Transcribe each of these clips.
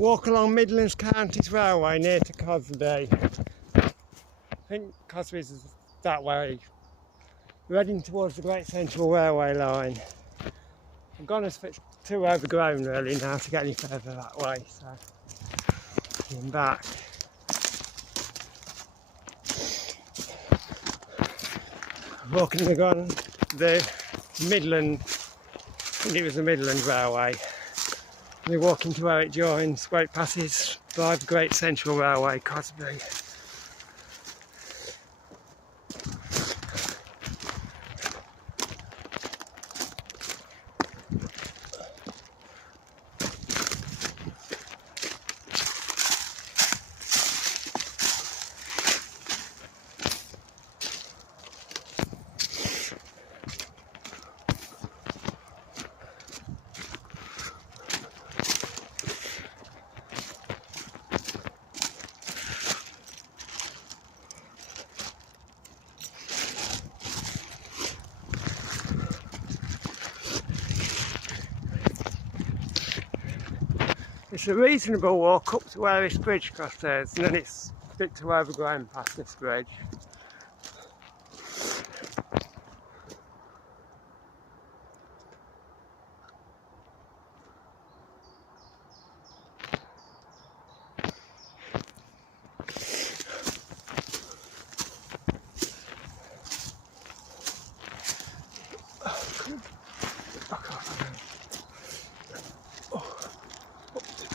walk along Midlands Counties Railway near to Cosby. I think Cosby's is that way. We're heading towards the Great Central Railway line. I'm gone as if it's too overgrown really now to get any further that way, so I'm back. Walking the Midland, I think it was the Midland Railway. We're walking to where it joins, where it passes by the Great Central Railway, Cosby. It's a reasonable walk up to where this bridge crosses, and then it's a bit too overgrown past this bridge.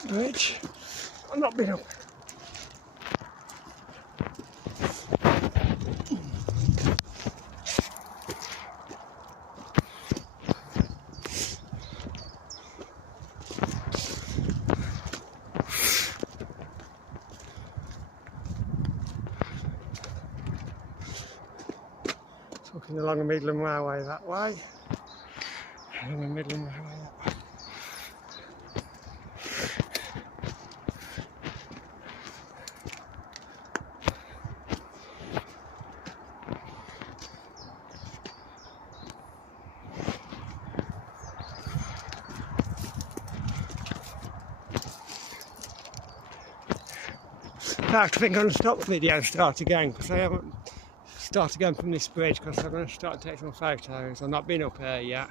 Bridge. I've not been up. Walking along the Midland Railway that way. Along the Midland Railway that way. I think I'm going to stop the video and start again because I haven't started again from this bridge because I'm going to start taking some photos. I've not been up here yet.